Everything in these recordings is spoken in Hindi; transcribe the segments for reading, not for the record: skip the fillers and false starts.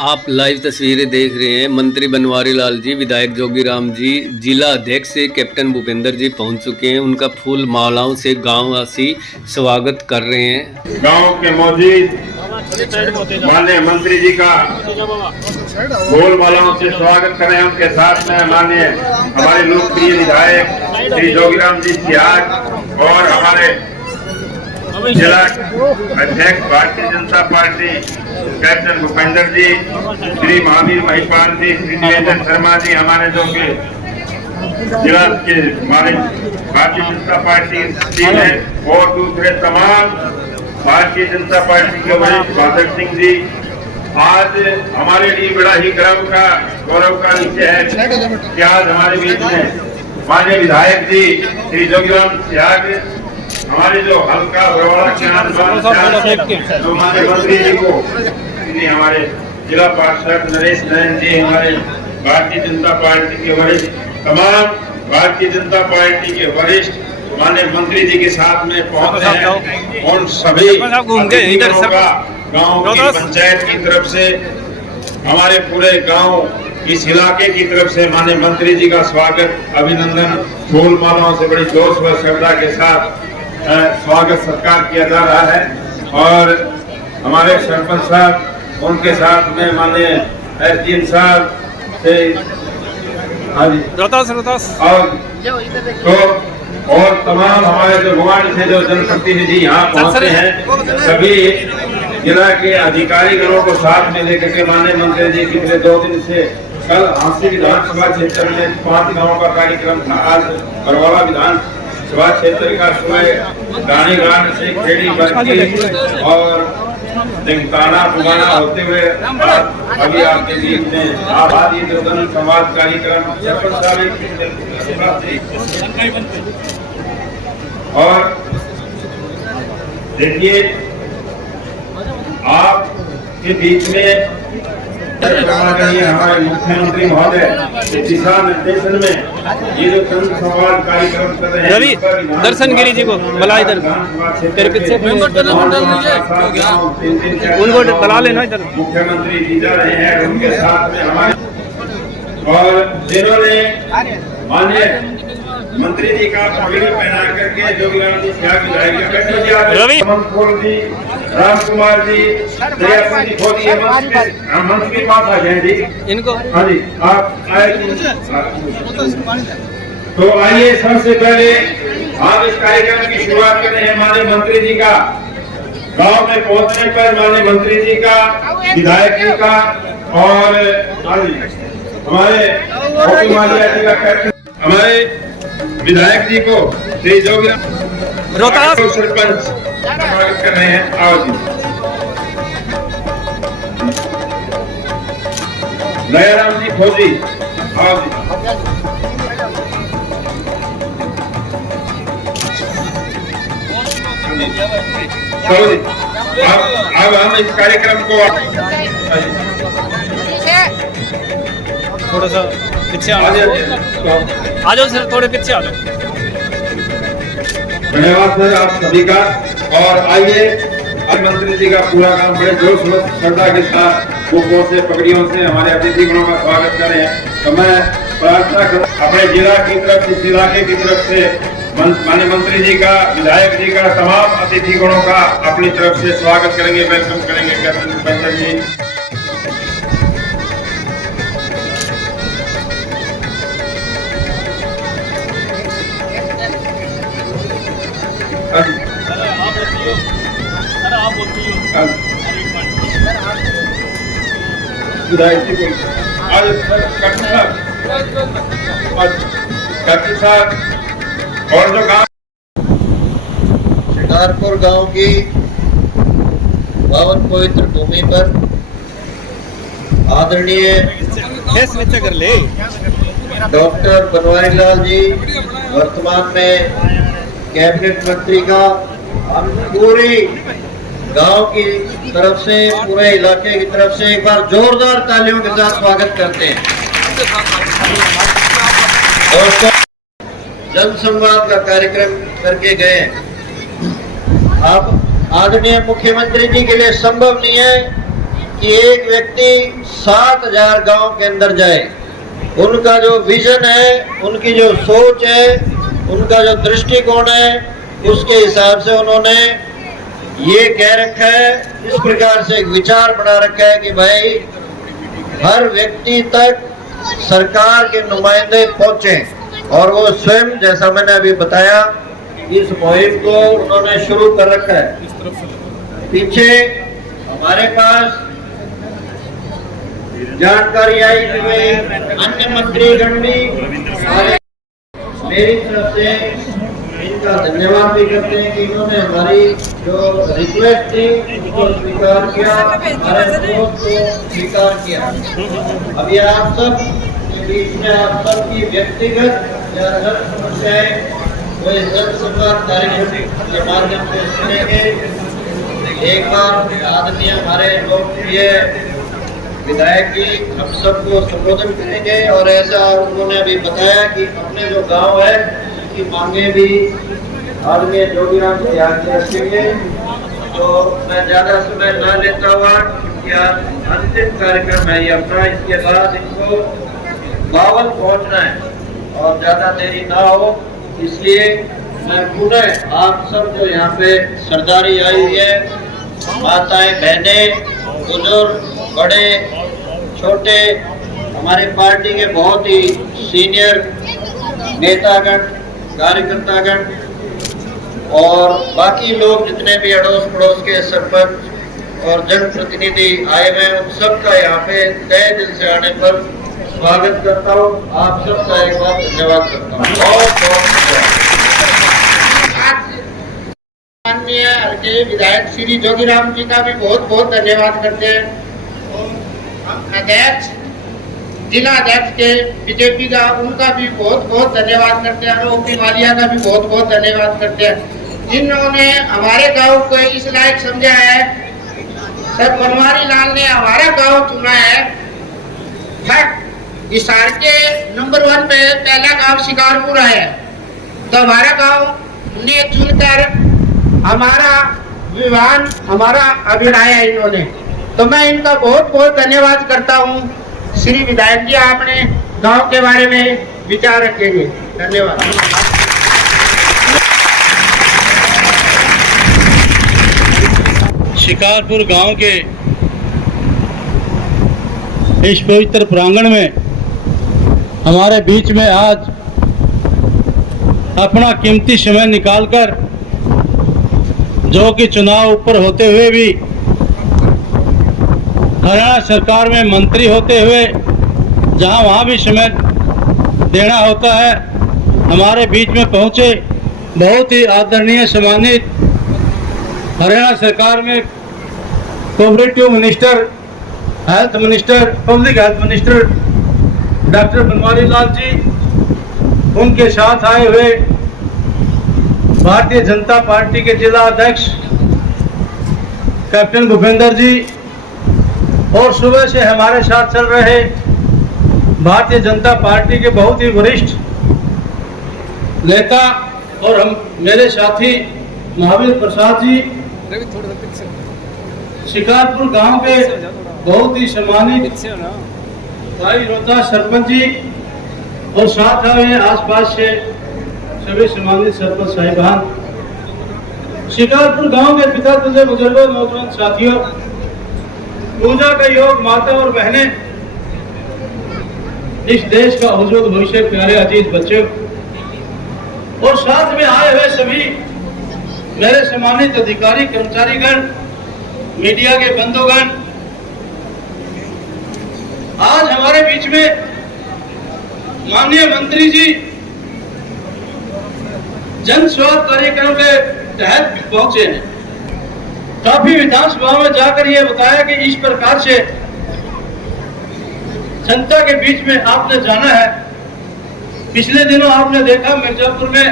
आप लाइव तस्वीरें देख रहे हैं। मंत्री बनवारी लाल जी, विधायक जोगीराम जी, जिला अध्यक्ष कैप्टन भूपेंद्र जी पहुंच चुके हैं। उनका फूल मालाओं से गांववासी स्वागत कर रहे हैं। गांव के मौजूद माननीय मंत्री जी का फूल मालाओं से स्वागत करें। उनके साथ में माननीय हमारे लोकप्रिय विधायक श्री जोगीराम जी सियाग और हमारे जिला अध्यक्ष भारतीय जनता पार्टी कैप्टन भूपेंद्र जी, श्री महावीर महिपाल जी, श्री निवेदन शर्मा जी, हमारे जो के जिला के हमारे भारतीय जनता पार्टी टीम है और दूसरे तमाम भारतीय जनता पार्टी के वरिष्ठ बहादुर सिंह जी। आज हमारे लिए बड़ा ही गर्व का गौरव का विषय है कि आज हमारे बीच में माननीय विधायक जी श्री जोगीराम सियाग, हमारे जो हल्का बरवाड़ा के जो हमारे मंत्री जी को हमारे जिला पार्षद नरेश नयन जी, हमारे भारतीय जनता पार्टी के वरिष्ठ तमाम भारतीय जनता पार्टी के वरिष्ठ माननीय मंत्री जी के साथ में पहुंचे हैं। उन सभी का गांव की पंचायत की तरफ से, हमारे पूरे गांव इस इलाके की तरफ से माननीय मंत्री जी का स्वागत, अभिनंदन, फूल मालाओं से बड़ी जोश व श्रद्धा के साथ स्वागत सत्कार किया जा रहा है। और हमारे सरपंच साहब, उनके साथ में माननीय एसडीएम साहब से और तमाम हमारे जो गुवाहाटी से जो जनप्रतिनिधि यहाँ पहुँचे हैं, सभी जिला के अधिकारी गणों को साथ में लेकर के माननीय मंत्री जी पिछले 2 दिन से कल हांसी विधानसभा क्षेत्र में 5 गाँव का कार्यक्रम था। आज बरवाड़ा विधानसभा क्षेत्र का सुबह गाने गान से खेड़ी बरकी और दिंगताना पुगाना होते हुए अभी आपके बीच में आबादी जन संवाद कार्यक्रम और देखिए आपके बीच में हमारे मुख्यमंत्री महोदय दिशा निर्देशन में ये जो जन संवाद कार्यक्रम कर रहे हैं, रवि दर्शन गिरी जी को बुला इधर, उनको बुला लेना इधर। मुख्यमंत्री जी जा रहे हैं, उनके साथ में हमारे और जिन्होंने माननीय मंत्री जी का पगड़ी पहना करके जोगीराम जी सियाग विधायक जी, राम कुमार जी, मंच के पास आ जाए जी इनको। हाँ जी, आप आए तो आइए। सबसे पहले हम इस कार्यक्रम की शुरुआत कर रहे हैं माननीय मंत्री जी का गांव में पहुंचने पर माननीय मंत्री जी का, विधायक जी का और हमारे मालिया जी का, हमारे विधायक जी को श्री जोगीराम रोहतास सरपंच स्वागत कर रहे हैं। आओ जी, नयाराम जी फौजी, आओ जी। अब हम इस कार्यक्रम को थोड़ा सा पीछे आ जाओ सर, थोड़े पीछे आ जाओ। धन्यवाद सर आप सभी का। और आइए, मंत्री जी का पूरा काम बड़े जोश व श्रद्धा के साथ बुकों से, पगड़ियों से हमारे अतिथि गणों का स्वागत करें। तो मैं प्रार्थना कर अपने जिला की तरफ से, इस इलाके की तरफ से माननीय मंत्री जी का, विधायक जी का, तमाम अतिथि गणों का अपनी तरफ से स्वागत करेंगे, वेलकम करेंगे कैप्टन भूपेंद्र जी। विधायक जी को आज कैप्टन साहब और जो गाँव शिकारपुर गांव की पावन पवित्र भूमि पर आदरणीय डॉक्टर बनवारी लाल जी, वर्तमान में कैबिनेट मंत्री का हम पूरी गांव की तरफ से, पूरे इलाके की तरफ से एक बार जोरदार तालियों के साथ स्वागत करते हैं। दोस्तों, जन संवाद का कार्यक्रम करके गए। आप आदरणीय मुख्यमंत्री जी के लिए संभव नहीं है कि एक व्यक्ति 7,000 गांव के अंदर जाए। उनका जो विजन है, उनकी जो सोच है, उनका जो दृष्टिकोण है, उसके हिसाब से उन्होंने ये कह रखा है, इस प्रकार से एक विचार बना रखा है कि भाई हर व्यक्ति तक सरकार के नुमाइंदे पहुंचे। और वो स्वयं, जैसा मैंने अभी बताया, इस मुहिम को उन्होंने शुरू कर रखा है। पीछे हमारे पास जानकारी आई कि भाई अन्य मंत्रीगण भी मेरी तरफ से इनका धन्यवाद भी करते हैं कि इन्होंने हमारी जो रिक्वेस्ट थी उसको स्वीकार किया, हमारे अनुरोध को स्वीकार किया। अब ये आप सब के बीच में आप सबकी व्यक्तिगत या जन समस्याएं वो इस जन संवाद कार्यक्रम के माध्यम से सुनेंगे। एक बार आदरणीय हमारे लोकप्रिय विधायक जी हम सबको संबोधन करेंगे और ऐसा उन्होंने अभी बताया कि अपने जो गांव है उसकी मांगे भी आदरणीय जोगीराम जी आगे रखेंगे। तो मैं ज्यादा समय न लेता हुआ, क्या अंतिम कार्यक्रम है ये अपना, इसके बाद इनको बावल पहुंचना है और ज्यादा देरी ना हो, इसलिए मैं पुनः आप सब जो यहाँ पे सरदारी आई हुई है, माताएं, बहनें, बुजुर्ग, बड़े, छोटे, हमारे पार्टी के बहुत ही सीनियर नेतागण, कार्यकर्तागण और बाकी लोग जितने भी अड़ोस पड़ोस के सरपंच और जनप्रतिनिधि आए हुए हैं, उन सबका यहाँ पे तहे दिल से आने पर स्वागत करता हूँ। आप सबका एक बार धन्यवाद करता हूँ। बहुत बहुत माननीय विधायक श्री जोगीराम जी का भी बहुत बहुत धन्यवाद करते हैं। हम अध्यक्ष, जिला अध्यक्ष के बीजेपी का, उनका भी बहुत बहुत धन्यवाद करते हैं। ओपी मालिया का भी बहुत बहुत धन्यवाद करते हैं, जिन्होंने हमारे गांव को इस लायक समझा है। सर बनवारी लाल ने हमारा गांव चुना है। हिसार के नंबर 1 पे पहला गांव शिकारपुर है, तो हमारा गांव ने चुनकर हमारा विवान, हमारा अभिनय है इन्होंने, तो मैं इनका बहुत बहुत धन्यवाद करता हूँ। श्री विधायक जी, आपने गांव के बारे में विचार रखेंगे। धन्यवाद। शिकारपुर गांव के इस पवित्र प्रांगण में हमारे बीच में आज अपना कीमती समय निकालकर, जो कि चुनाव ऊपर होते हुए भी, हरियाणा सरकार में मंत्री होते हुए जहां वहां भी समय देना होता है, हमारे बीच में पहुंचे बहुत ही आदरणीय सम्मानित हरियाणा सरकार में cooperative minister, health minister, public health minister doctor Banwari Lal ji, उनके साथ आए हुए भारतीय जनता पार्टी के जिला अध्यक्ष कैप्टन भूपेंद्र जी, और सुबह से हमारे साथ चल रहे भारतीय जनता पार्टी के बहुत ही वरिष्ठ नेता और हम मेरे साथी महावीर प्रसाद जी, शिकारपुर गांव के बहुत ही सम्मानित भाई रोहता सरपंच जी, और साथ आए आसपास से सभी सम्मानित सरपंच साहिबान, शिकारपुर गांव के पिता तुल्य बुजुर्गों, नौजवान साथियों, पूजा का योग माता और बहनें, इस देश का उज्जवल भविष्य, प्यारे अजीज बच्चों, और साथ में आए हुए सभी मेरे सम्मानित अधिकारी, कर्मचारीगण, मीडिया के बंधुगण, आज हमारे बीच में माननीय मंत्री जी जन स्वास्थ्य कार्यक्रम के तहत पहुंचे हैं। काफी विधानसभा में जाकर ये बताया कि इस प्रकार से जनता के बीच में आपने जाना है। पिछले दिनों आपने देखा मिर्जापुर में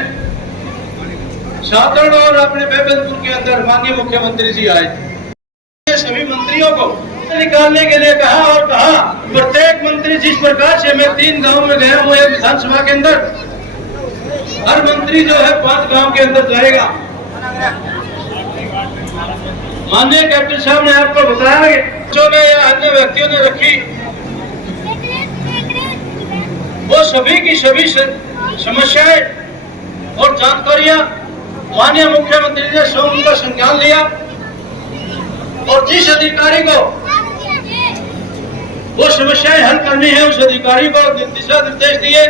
साधारण और अपने बेबलपुर के अंदर माननीय मुख्यमंत्री जी आए थे। सभी मंत्रियों को निकालने के लिए कहा और कहा प्रत्येक मंत्री, जिस प्रकार से मैं 3 गांव में गया हूँ विधानसभा के अंदर, हर मंत्री जो है 5 गांव के अंदर जाएगा। माननीय कैप्टन साहब ने आपको बताया कि बच्चों ने या अन्य व्यक्तियों ने रखी सभी की सभी समस्याएं और जानकारियां माननीय मुख्यमंत्री ने स्वयं उनका संज्ञान लिया और जिस अधिकारी को वो समस्याएं हल करनी है उस अधिकारी को दिशा निर्देश दिए।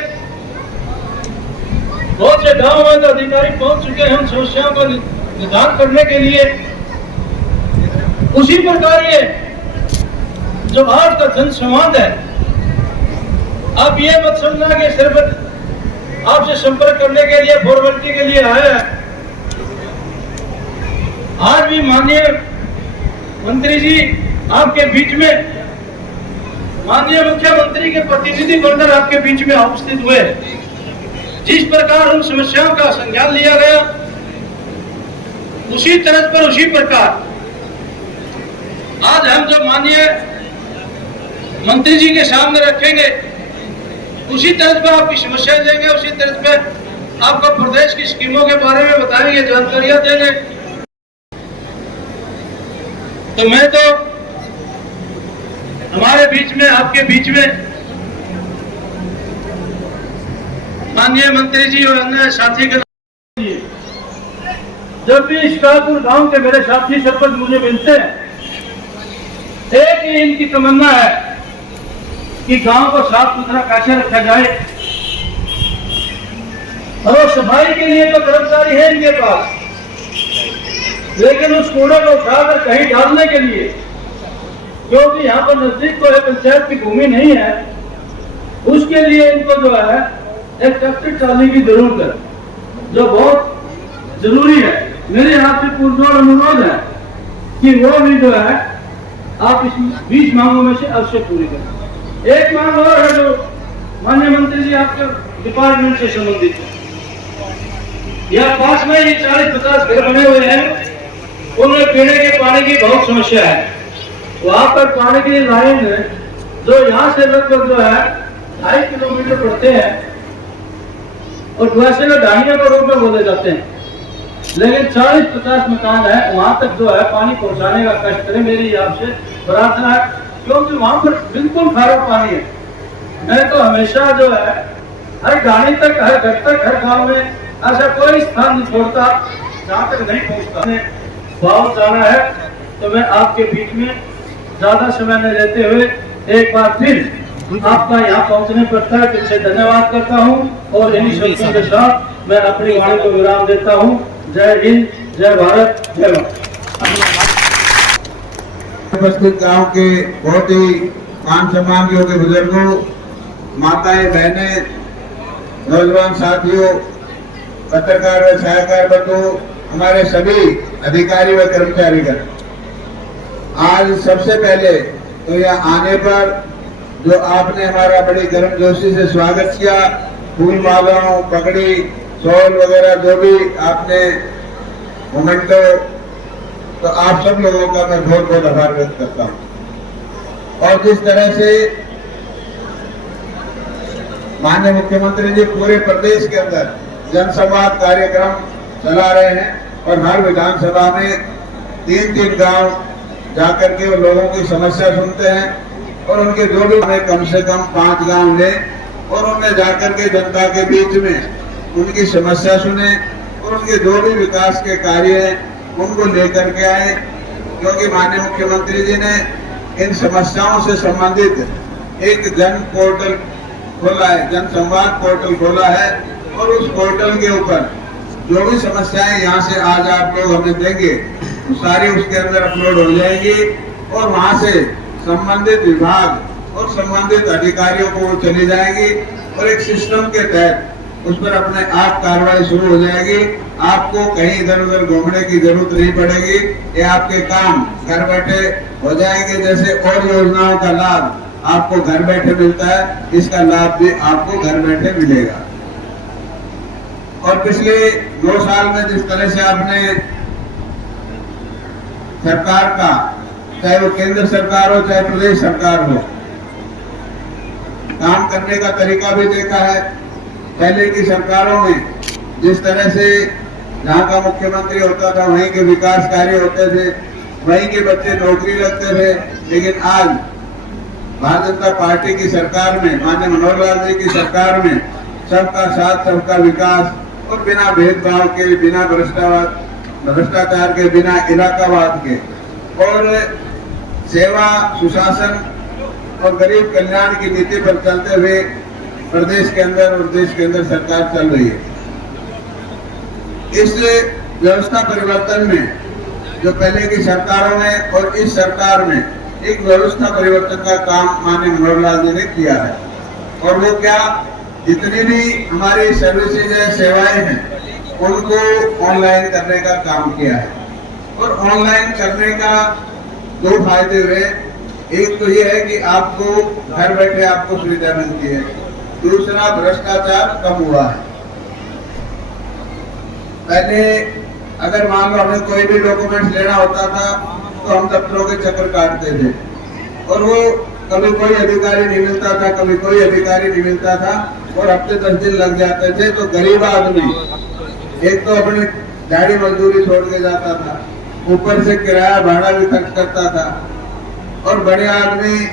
बहुत से गांव में तो अधिकारी पहुंच चुके हैं उन समस्याओं को निदान करने के लिए। उसी प्रकार ये जो आज का जन संवाद है, आप ये मत समझना कि सिर्फ आपसे संपर्क करने के लिए फॉर्मेलिटी के लिए आया है। आज भी माननीय मंत्री जी आपके बीच में, माननीय मुख्यमंत्री के प्रतिनिधि बनकर आपके बीच में उपस्थित हुए। जिस प्रकार उन समस्याओं का संज्ञान लिया गया उसी तरह पर उसी प्रकार आज हम जो माननीय मंत्री जी के सामने रखेंगे उसी तरह पर आपकी समस्याएं देंगे, उसी तरह पे आपको प्रदेश की स्कीमों के बारे में बताएंगे, जानकारियां देंगे। तो मैं तो हमारे बीच में, आपके बीच में माननीय मंत्री जी और अन्य साथी के जब भी इस्कापुर गांव के मेरे साथी सरपंच मुझे मिलते हैं, एक ही इनकी तमन्ना है कि गांव को साफ सुथरा कैसे रखा जाए। और सफाई के लिए तो कर्मचारी है इनके पास, लेकिन उस कूड़े को उठाकर कहीं डालने के लिए, क्योंकि यहाँ पर नजदीक कोई पंचायत की भूमि नहीं है, उसके लिए इनको जो है एक ट्रैक्टर ट्राली की जरूरत है, जो बहुत जरूरी है। मेरे यहाँ से पुरजोर अनुरोध है कि वो भी जो है आप इस 20 मांगों में से अवश्य पूरी करें। एक मांग और है जो माननीय मंत्री जी आपके डिपार्टमेंट से संबंधित है। यहाँ पास में ही 40-50 घर बने हुए हैं, उनमें पीने के पानी की बहुत समस्या है। वहां पर पानी की लाइन जो यहाँ से लगभग जो है 2.5 किलोमीटर पड़ते हैं और वैसे में ढाइया के रूप में बोले जाते हैं, लेकिन 40-50 मकान है, वहां तक जो है पानी पहुंचाने का कष्ट करें, मेरी आपसे प्रार्थना है, क्योंकि वहां पर बिल्कुल खारा पानी है। मैं तो हमेशा जो है हर गाड़ी तक, हर घर तक, हर गांव में ऐसा कोई स्थान नहीं छोड़ता जहां तक नहीं पहुंचता। गाँव जाना है तो मैं आपके बीच में ज्यादा समय न लेते हुए एक बार फिर आपका यहाँ पहुंचने पर तक से धन्यवाद करता हूँ और इन्हीं शब्दों के साथ मैं अपनी वाणी को विराम देता हूँ। जय हिंद, जय भारत, जय उपस्थित गांव के बहुत ही मान सम्मान योग्य बुजुर्गों, माताएं, बहनें, नौजवान साथियों, पत्रकार व छायाकार बंधु, हमारे सभी अधिकारी व कर्मचारीगण, आज सबसे पहले तो यहाँ आने पर जो आपने हमारा बड़ी गर्मजोशी से स्वागत किया, फूल मालाओं, पगड़ी, शॉल वगैरह जो भी आपने मोमेंटो, तो आप सब लोगों का मैं बहुत बहुत आभार व्यक्त करता हूँ। और जिस तरह से माननीय मुख्यमंत्री जी पूरे प्रदेश के अंदर जनसंवाद कार्यक्रम चला रहे हैं और हर विधानसभा में 3-3 गांव जाकर के लोगों की समस्या सुनते हैं और उनके जो भी कम से कम 5 गांव ले और उनमें जाकर के जनता के बीच में उनकी समस्या सुने और उनके जो भी विकास के कार्य हैं उनको लेकर के आए, क्योंकि माननीय मुख्यमंत्री जी ने इन समस्याओं से संबंधित एक जन पोर्टल खोला है, जन संवाद पोर्टल खोला है और उस पोर्टल के ऊपर जो भी समस्याएं यहाँ से आज आप लोग हमें देंगे सारी उसके अंदर अपलोड हो जाएंगी और वहाँ से संबंधित विभाग और संबंधित अधिकारियों को वो चली जाएगी और एक सिस्टम के तहत उस पर अपने आप कार्रवाई शुरू हो जाएगी। आपको कहीं इधर उधर घूमने की जरूरत नहीं पड़ेगी, ये आपके काम घर बैठे हो जाएंगे। जैसे और योजनाओं का लाभ आपको घर बैठे मिलता है, इसका लाभ भी आपको घर बैठे मिलेगा। और पिछले 2 साल में जिस तरह से आपने सरकार का, चाहे वो केंद्र सरकार हो चाहे प्रदेश सरकार हो, काम करने का तरीका भी देखा है। पहले की सरकारों में जिस तरह से जहाँ का मुख्यमंत्री होता था वहीं के विकास कार्य होते थे, वहीं के बच्चे नौकरी लगते थे, लेकिन आज भारतीय जनता पार्टी की सरकार में, माननीय मनोहर लाल जी की सरकार में सबका साथ सबका विकास और बिना भेदभाव के, बिना भ्रष्टाचार के, बिना इलाकावाद के और सेवा, सुशासन और गरीब कल्याण की नीति पर चलते हुए प्रदेश के अंदर और देश के अंदर सरकार चल रही है। इस व्यवस्था परिवर्तन में जो पहले की सरकारों में और इस सरकार में एक व्यवस्था परिवर्तन का काम माननीय मनोहर लाल जी ने किया है। और वो क्या, जितनी भी हमारी सर्विसेज है, सेवाएं हैं, उनको ऑनलाइन करने का काम किया है। और ऑनलाइन करने का दो फायदे हुए। एक तो ये है कि आपको घर बैठे आपको सुविधा मिलती है, दूसरा भ्रष्टाचार कम हुआ है। पहले अगर मान लो हमें कोई भी डॉक्यूमेंट्स लेना होता था तो हम दफ्तरों के चक्कर काटते थे और वो कभी कोई अधिकारी नहीं मिलता था, कभी कोई अधिकारी नहीं मिलता था और हफ्ते 10 दिन लग जाते थे। तो गरीब आदमी एक तो अपनी दिहाड़ी मजदूरी छोड़ के जाता था, ऊपर से किराया भाड़ा भी खर्च करता था। और बड़े आदमी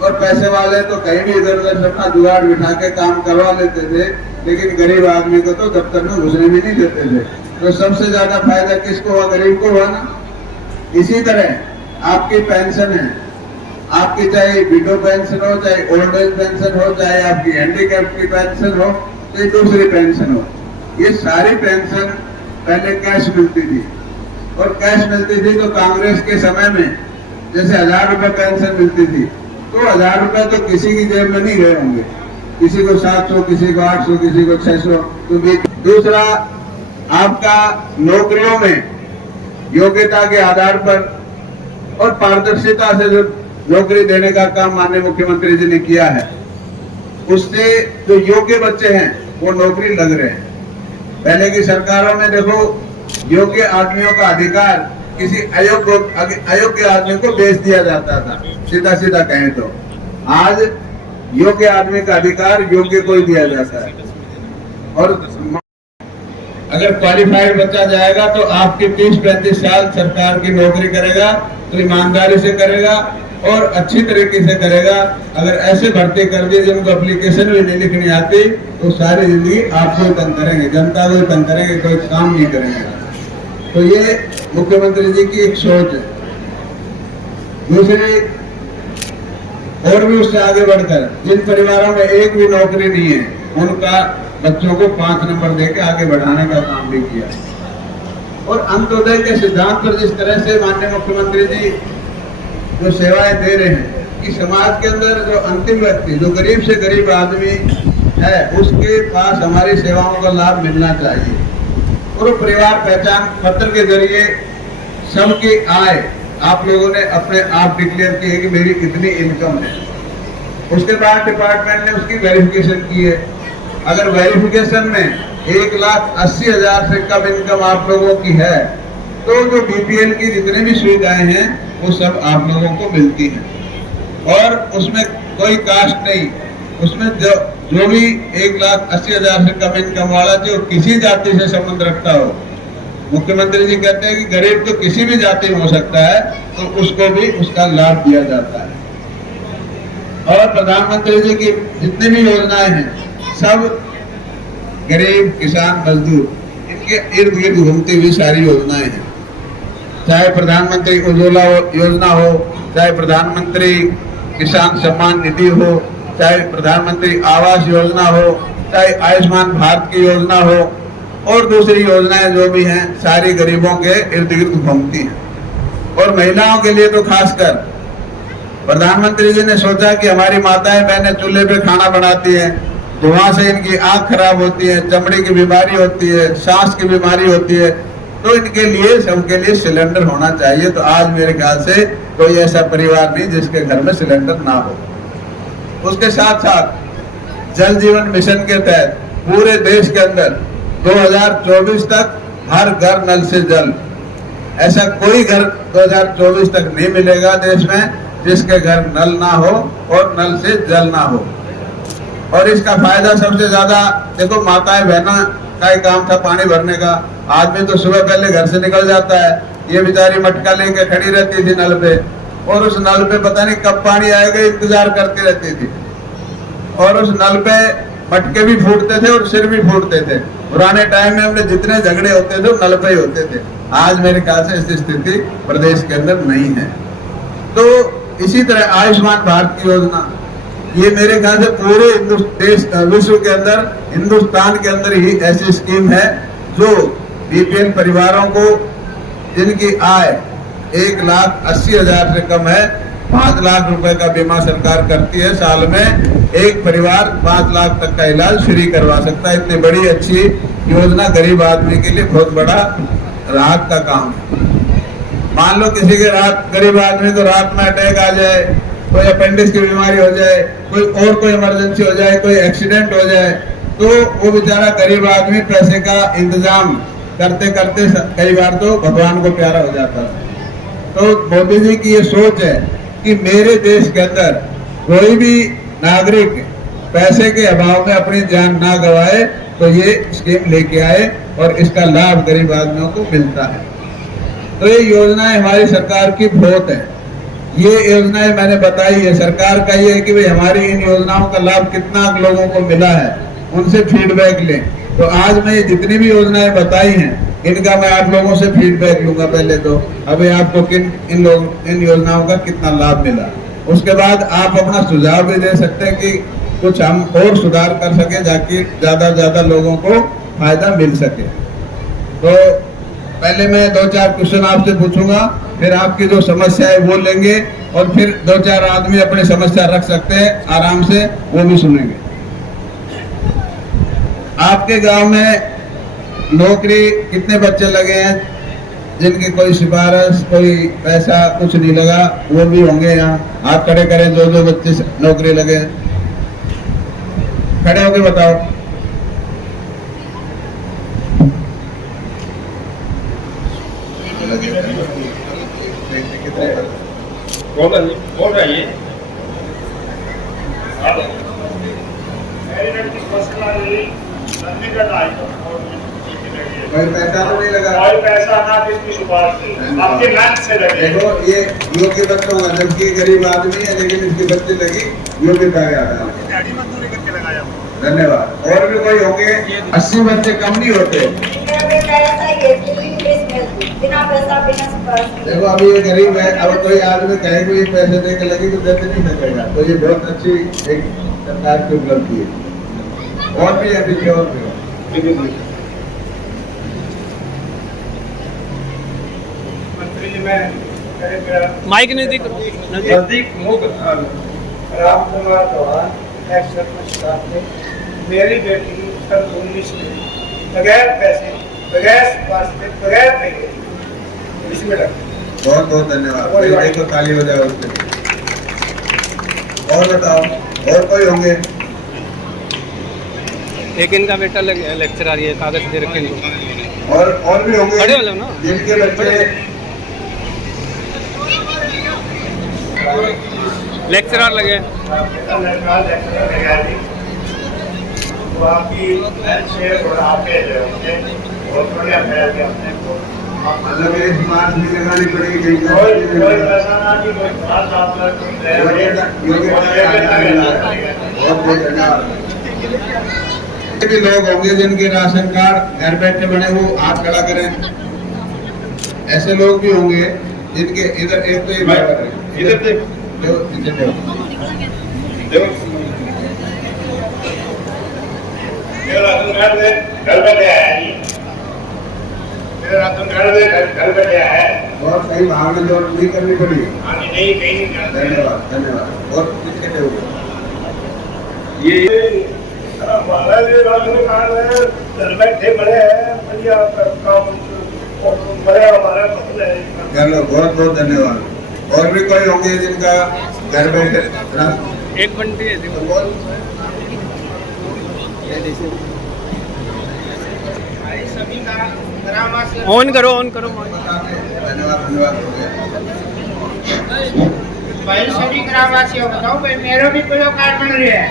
और पैसे वाले तो कहीं भी इधर उधर अपना जुगाड़ बिठा के काम करवा लेते थे, लेकिन गरीब आदमी को तो दफ्तर में घुसने भी नहीं देते थे। तो सबसे ज्यादा फायदा किसको हुआ? गरीब को हुआ ना। इसी तरह आपकी पेंशन है, आपकी चाहे विडो पेंशन हो, चाहे ओल्ड एज पेंशन हो, चाहे आपकी हैंडीकैप की पेंशन हो, चाहे दूसरी पेंशन हो, ये सारी पेंशन पहले कैश मिलती थी। और कैश मिलती थी तो कांग्रेस के समय में जैसे 1000 रुपए पेंशन मिलती थी, तो 1000 रुपए तो किसी की जेब में नहीं गए होंगे, किसी को 700, किसी को 800, किसी को 600। तो दूसरा, आपका नौकरियों में योग्यता के आधार पर और पारदर्शिता से जो नौकरी देने का काम माननीय मुख्यमंत्री जी ने किया है, उससे जो योग्य बच्चे हैं वो नौकरी लग रहे हैं। पहले की सरकारों में देखो, योग्य आदमियों का अधिकार किसी अयोग्य आदमी को बेच दिया जाता था, सीधा सीधा कहें तो। आज योग्य आदमी का अधिकार योग्य को ही दिया जाता है। और अगर क्वालिफाइड बच्चा जाएगा तो आपके 30-35 साल सरकार की नौकरी करेगा तो ईमानदारी से करेगा और अच्छी तरीके से करेगा। अगर ऐसे भर्ती कर दिए जिनको एप्लीकेशन भी नहीं लिखनी आती तो सारी जिंदगी आपको ही तंग करेंगे, जनता को ही तंग करेंगे, कोई काम नहीं करेंगे। तो ये मुख्यमंत्री जी की एक सोच है। दूसरी और भी उससे आगे बढ़कर जिन परिवारों में एक भी नौकरी नहीं है, उनका बच्चों को 5 नंबर देकर आगे बढ़ाने का काम भी किया। और अंत्योदय के सिद्धांत पर जिस तरह से माननीय मुख्यमंत्री जी जो सेवाएं दे रहे हैं कि समाज के अंदर जो अंतिम व्यक्ति, जो गरीब से गरीब आदमी है, उसके पास हमारी सेवाओं का लाभ मिलना चाहिए। और परिवार पहचान पत्र के जरिए सबकी आय आप लोगों ने अपने आप डिक्लेयर की है कि मेरी कितनी इनकम है। उसके बाद डिपार्टमेंट ने उसकी वेरिफिकेशन की है। अगर वेरिफिकेशन में 1,80,000 से कम इनकम आप लोगों की है तो जो बीपीएल की जितनी भी सुविधाएं हैं वो सब आप लोगों को मिलती हैं। और उसमें कोई कास्ट नहीं, उसमें जो भी 1,80,000 से कम इनकम वाला जो किसी जाति से संबंध रखता हो, मुख्यमंत्री जी कहते हैं कि गरीब तो किसी भी जाति में हो सकता है, तो उसको भी उसका लाभ दिया जाता है। और प्रधानमंत्री जी की जितनी भी योजनाएं हैं सब गरीब, किसान, मजदूर इनके इर्द गिर्द घूमती हुई सारी योजनाएं हैं। चाहे प्रधानमंत्री उज्ज्वला योजना हो, चाहे प्रधानमंत्री किसान सम्मान निधि हो, चाहे प्रधानमंत्री आवास योजना हो, चाहे आयुष्मान भारत की योजना हो और दूसरी योजनाएं जो भी हैं, सारी गरीबों के इर्द गिर्द घूमती हैं। और महिलाओं के लिए तो खासकर प्रधानमंत्री जी ने सोचा कि हमारी माताएं बहनें चूल्हे पे खाना बनाती हैं, धुआं से इनकी आंख खराब होती है, चमड़ी की बीमारी होती है, सांस की बीमारी होती है, तो इनके लिए सबके लिए सिलेंडर होना चाहिए। तो आज मेरे ख्याल से कोई ऐसा परिवार नहीं जिसके घर में सिलेंडर ना हो। उसके साथ साथ जल जीवन मिशन के तहत पूरे देश के अंदर 2024 तक हर घर नल से जल, ऐसा कोई घर 2024 तक नहीं मिलेगा देश में जिसके घर नल ना हो और नल से जल ना हो। और इसका फायदा सबसे ज्यादा देखो, माताएं बहना का ही काम था पानी भरने का। आदमी तो सुबह पहले घर से निकल जाता है, ये बेचारी मटका लेके खड़ी रहती थी नल पे और उस नल पे पता नहीं कब पानी आएगा इंतजार करती रहती थी, और उस नल पे मटके भी फूटते थे और सिर भी फूटते थे। पुराने टाइम में हमने जितने झगड़े होते थे नल पे ही होते थे। आज मेरे ख्याल से ऐसी स्थिति प्रदेश के अंदर नहीं है। तो इसी तरह आयुष्मान भारत की योजना, ये मेरे ख्याल से पूरे देश विश्व के अंदर, हिंदुस्तान के अंदर ही ऐसी स्कीम है जो बीपीएल परिवारों को जिनकी आय 1,80,000 से कम है 5 लाख रुपए का बीमा सरकार करती है। साल में एक परिवार 5 लाख तक का इलाज फ्री करवा सकता है। इतनी बड़ी अच्छी योजना गरीब आदमी के लिए बहुत बड़ा राहत का काम है। मान लो किसी के गरीब आदमी को रात में अटैक आ जाए, कोई अपेंडिक्स की बीमारी हो जाए, कोई इमरजेंसी हो जाए, कोई एक्सीडेंट हो जाए, तो वो बेचारा गरीब आदमी पैसे का इंतजाम करते करते कई बार तो भगवान को प्यारा हो जाता है। तो मोदी जी की ये सोच है कि मेरे देश के अंदर कोई भी नागरिक पैसे के अभाव में अपनी जान ना गवाए, तो ये स्कीम लेके आए और इसका लाभ गरीब आदमियों को मिलता है। तो ये योजनाएं हमारी सरकार की बहुत है। ये योजनाएं मैंने बताई है, सरकार का ये है कि भाई हमारी इन योजनाओं का लाभ कितना लोगों को मिला है, उनसे फीडबैक लें। तो आज मैं ये जितनी भी योजनाएं बताई हैं, इनका मैं आप लोगों से फीडबैक लूंगा। पहले तो अभी आपको इन योजनाओं का कितना लाभ मिला, उसके बाद आप अपना सुझाव भी दे सकते हैं कि कुछ हम और सुधार कर सके ताकि ज्यादा से ज्यादा लोगों को फायदा मिल सके। तो पहले मैं 2-4 क्वेश्चन आपसे पूछूंगा, फिर आपकी जो समस्या है वो लेंगे, और फिर 2-4 आदमी अपनी समस्या रख सकते हैं आराम से, वो भी सुनेंगे। आपके गांव में नौकरी कितने बच्चे लगे हैं जिनकी कोई सिफारिश, कोई पैसा कुछ नहीं लगा? वो भी होंगे यहाँ, हाथ खड़े करें जो बच्चे नौकरी लगे। खड़े होके बताओ। बोल रहा है कोई पैसा तो नहीं लगा? कोई पैसा ना, किसकी सिफारिश नहीं, आपके मेहनत से लगे। देखो ये योग्य बच्चों का, जबकि गरीब आदमी है लेकिन इसके बच्चे लगी योग्यता के आधार पर। धन्यवाद। और भी कोई होंगे? 80 बच्चे कम नहीं होते। देखो अभी ये गरीब है, अब कोई आदमी कहे को ये पैसे दे के लगी तो देते नहीं सकेगा। तो ये बहुत अच्छी एक सरकार की उपलब्धि है। और भी है पीछे, और भी माइक नजदीक राम कुमार चौहान, मेरी बेटी सन 19 में बगैर पैसे, बगैर सिफारिश के, बगैर पैसे इसमें लगी। बहुत बहुत धन्यवाद। बेटे को ताली हो जाए उसके। और बताओ, और कोई होंगे? एक इनका बेटा लगे लेक्चरर, ये कागज दे रखे इनको। और भी होंगे बड़े वाले ना, जिनके बच्चे लेक्चरर लगे। मतलब ये समाज भी लगानी पड़ेगी। भी लोग होंगे जिनके राशन कार्ड घर बैठे बने, वो हाथ खड़ा करें। ऐसे लोग भी होंगे जिनके इधर एक तो इधर बहुत सही भावना जो नहीं करनी पड़ी। धन्यवाद धन्यवाद। और किसके थे ये हमारा जो राशन कार्ड है, घर बैठे बड़े हैं, बढ़िया काम बड़े हमारा मसला है। चलो बहुत बहुत धन्यवाद। और भी कोई होंगे जिनका घर बैठे? एक बंटी है ऑन करो, ऑन करो। धन्यवाद धन्यवाद। भाई सभी ग्रामवासियों बताओ भाई, मेरा भी कोई कार्ड बन रहा है।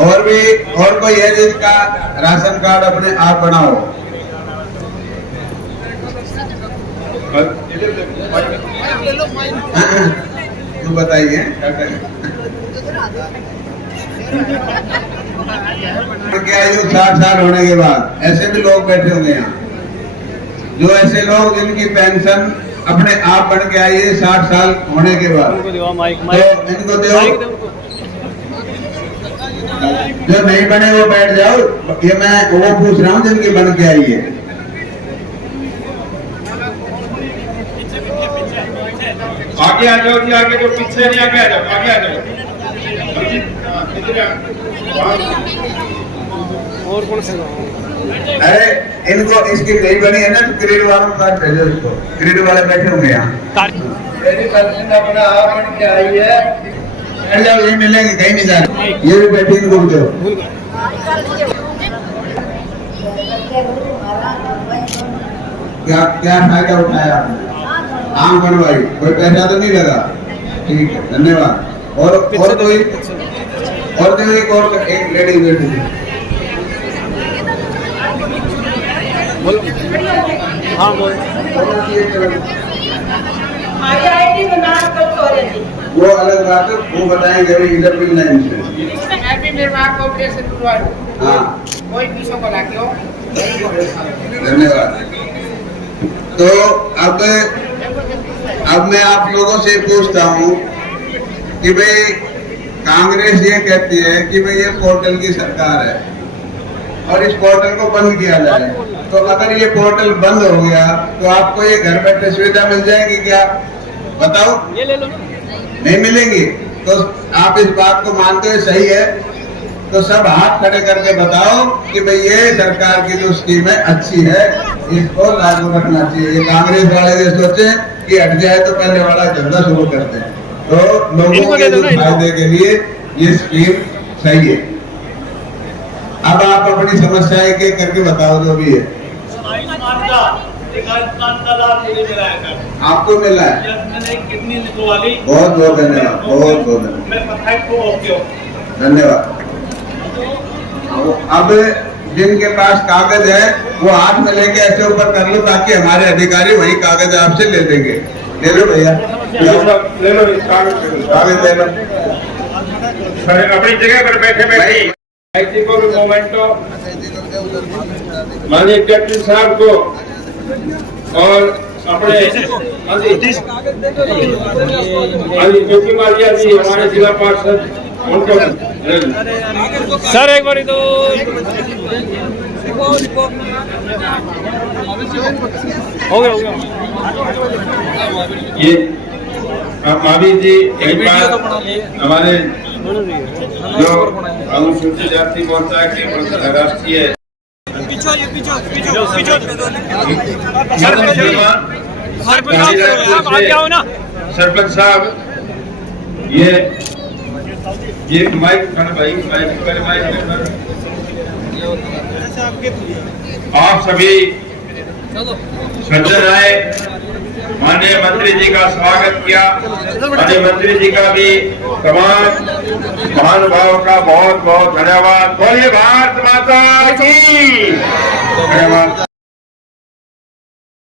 और कोई है जिसका राशन कार्ड अपने आप बनाओ। तो बताइए क्या करें। क्या आयु 60 साल होने के बाद ऐसे भी लोग बैठे होंगे यहाँ, जो ऐसे लोग जिनकी पेंशन अपने आप बन के आई है 60 साल होने के बाद, तो इनको दो। जो नहीं बने वो बैठ जाओ। ये मैं वो पूछ रहा हूँ जिनकी बन के आई है। आगे आ जाओ जी, आगे जो पीछे नहीं, आगे आ जाओ, आगे आ जाओ। और कौन से अरे इनको इसकी नहीं बनी है ना, तो ग्रेड वालों का भेजो इसको। ग्रेड वाले बैठे होंगे यहाँ। मेरी पेंशन अपना आप बन के आई है। बैठ जाओ, यही मिलेंगे, कहीं नहीं जा रहे। ये भी बैठी, इनको भी दो। क्या क्या फायदा उठाया आपने? आम बनवाई, कोई पैसा तो नहीं लगा। ठीक है, धन्यवाद। और कोई और देखो, एक लेडी बैठी थी। हाँ बोल। वो अलग बात है, वो बताएंगे अभी इधर भी लाइन से। हाँ धन्यवाद। तो अब मैं आप लोगों से पूछता हूँ कि भाई कांग्रेस ये कहती है कि भाई ये पोर्टल की सरकार है और इस पोर्टल को बंद किया जाए। तो अगर ये पोर्टल बंद हो गया तो आपको ये घर बैठे सुविधा मिल जाएगी क्या? बताओ। ये ले लो। नहीं मिलेंगी। तो आप इस बात को मानते हैं सही है, तो सब हाथ खड़े करके बताओ कि भाई ये सरकार की जो स्कीम है अच्छी है, इसको लागू रखना चाहिए। ये कांग्रेस वाले जो सोचे कि हट जाए तो पहले वाला धंधा शुरू करते हैं, तो लोगों के फायदे के लिए ये स्कीम सही है। अब आप अपनी समस्याएं के करके बताओ जो भी है। आपको मिला है? बहुत बहुत धन्यवाद, बहुत बहुत धन्यवाद। अब जिनके पास कागज है वो हाथ में लेके ऐसे ऊपर कर लो, ताकि हमारे अधिकारी वही कागज आपसे ले लेंगे। ले लो भैया, ले लो कागज ले लो। अपनी जगह पर बैठे बैठे मोमेंटो माननीय कैप्टन साहब को और अपने ज्योति मालिया जी हमारे जिला पार्षद उनको सर एक बार तो हो गया ये मावी जी एक बार हमारे जो अनुसूचित जाति मोर्चा के राष्ट्रीय सरपंच साहब, ये माइक भाई, माइक आप सभी सज्जन आए, माननीय मंत्री जी का स्वागत किया। माननीय मंत्री जी का भी तमाम महानुभाव का बहुत बहुत धन्यवाद। बोलिए भारत माता की धन्यवाद।